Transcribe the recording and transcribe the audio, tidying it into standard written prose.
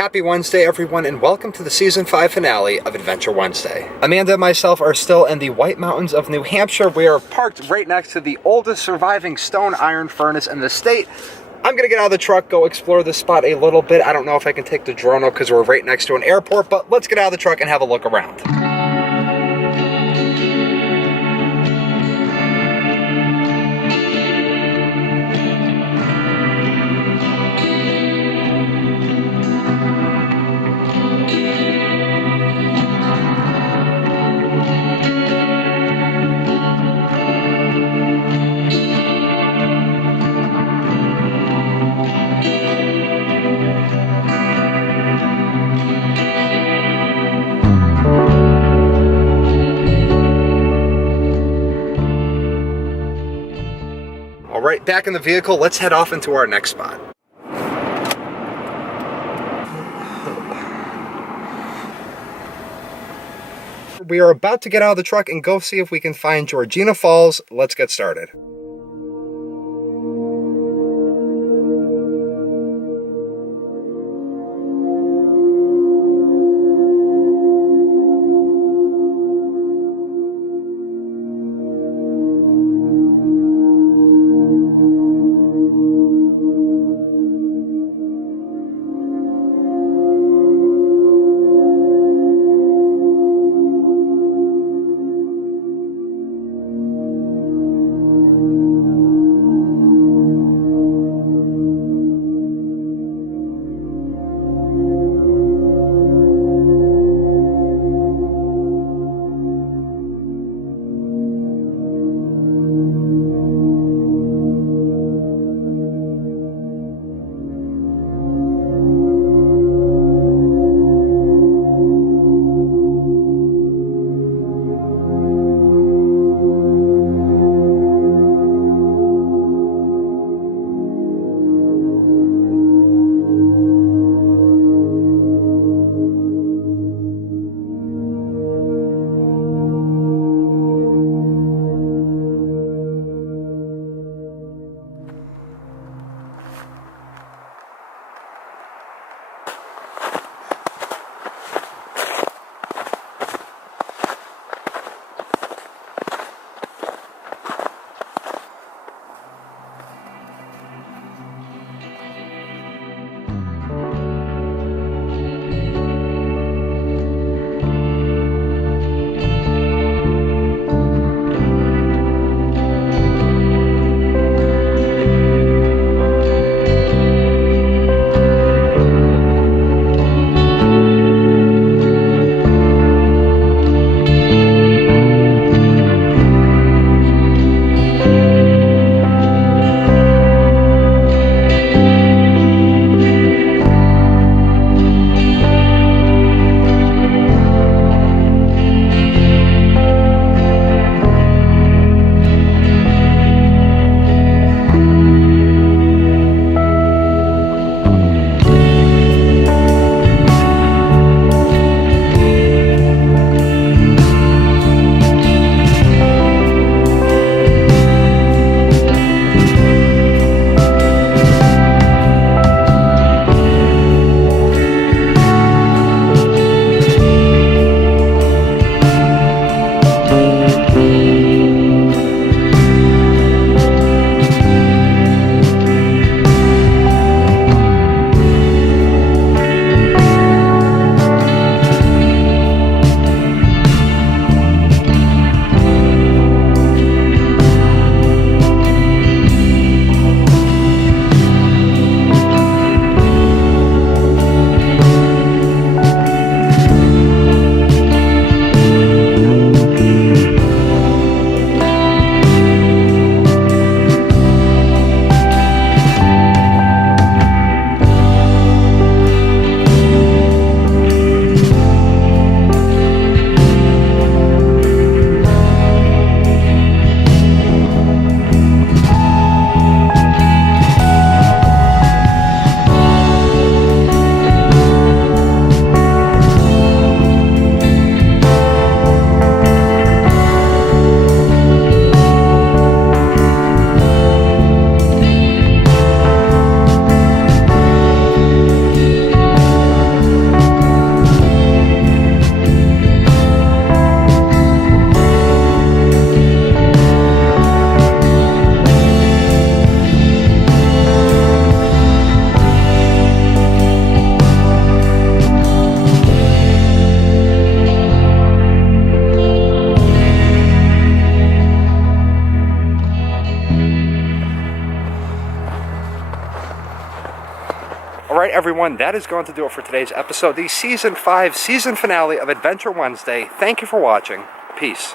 Happy Wednesday, everyone, and welcome to the Season 5 finale of Adventure Wednesday. Amanda and myself are still in the White Mountains of New Hampshire. We are parked right next to the oldest surviving stone iron furnace in the state. I'm going to get out of the truck, go explore this spot a little bit. I don't know if I can take the drone up because we're right next to an airport, but let's get out of the truck and have a look around. All right, back in the vehicle, let's head off into our next spot. We are about to get out of the truck and go see if we can find Georgina Falls. Let's get started. All right, everyone, that is going to do it for today's episode, the Season 5 season finale of Adventure Wednesday. Thank you for watching. Peace.